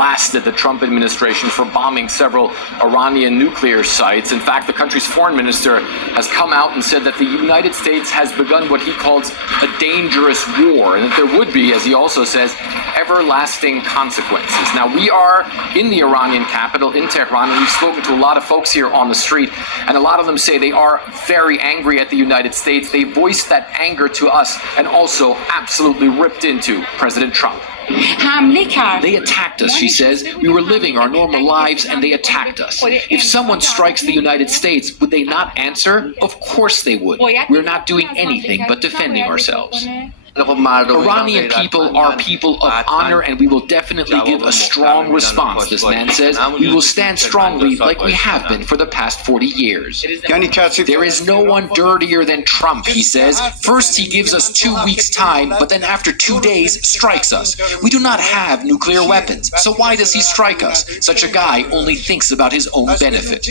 blasted the Trump administration for bombing several Iranian nuclear sites. In fact, the country's foreign minister has come out and said that the United States has begun what he calls a dangerous war, and that there would be, as he also says, everlasting consequences. Now, we are in the Iranian capital, in Tehran, and we've spoken to a lot of folks here on the street, and a lot of them say they are very angry at the United States. They voiced that anger to us and also absolutely ripped into President Trump. They attacked us, she says. We were living our normal lives and they attacked us. If someone strikes the United States, would they not answer? Of course they would. We're not doing anything but defending ourselves. Iranian people are people of honor, and we will definitely give a strong response, this man says. We will stand strongly like we have been for the past 40 years. There is no one dirtier than Trump, he says. First he gives us 2 weeks' time, but then after 2 days strikes us. We do not have nuclear weapons, so why does he strike us? Such a guy only thinks about his own benefit.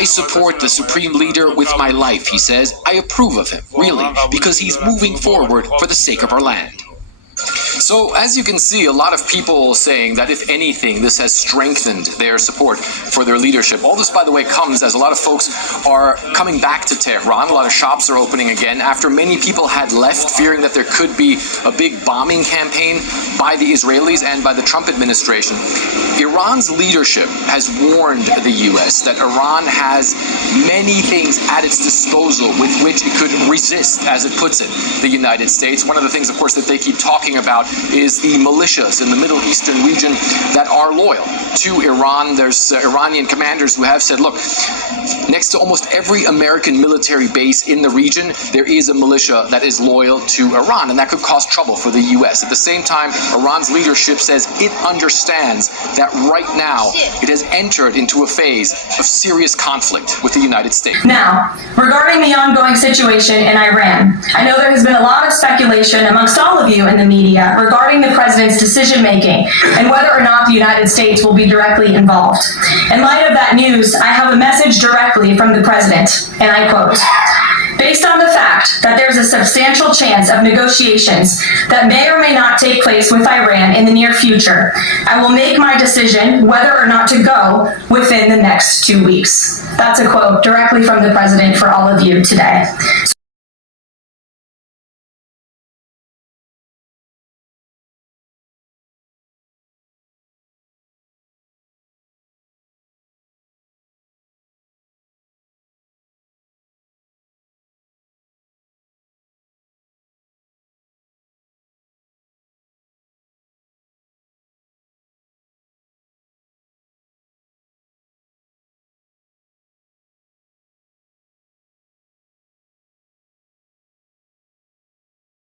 I support the Supreme Leader with my life, he says. I approve of him, really, because he's moving forward for the sake of our land. So, as you can see, a lot of people saying that, if anything, this has strengthened their support for their leadership. All this, by the way, comes as a lot of folks are coming back to Tehran. A lot of shops are opening again after many people had left, fearing that there could be a big bombing campaign by the Israelis and by the Trump administration. Iran's leadership has warned the U.S. that Iran has many things at its disposal with which it could resist, as it puts it, the United States. One of the things, of course, that they keep talking about is the militias in the Middle Eastern region that are loyal to Iran. There's Iranian commanders who have said, look, next to almost every American military base in the region, there is a militia that is loyal to Iran, and that could cause trouble for the U.S. At the same time, Iran's leadership says it understands that right now it has entered into a phase of serious conflict with the United States. Now, regarding the ongoing situation in Iran, I know there has been a lot of speculation amongst all of you in the media regarding the president's decision-making and whether or not the United States will be directly involved. In light of that news, I have a message directly from the president, and I quote, "Based on the fact that there's a substantial chance of negotiations that may or may not take place with Iran in the near future, I will make my decision whether or not to go within the next 2 weeks." That's a quote directly from the president for all of you today.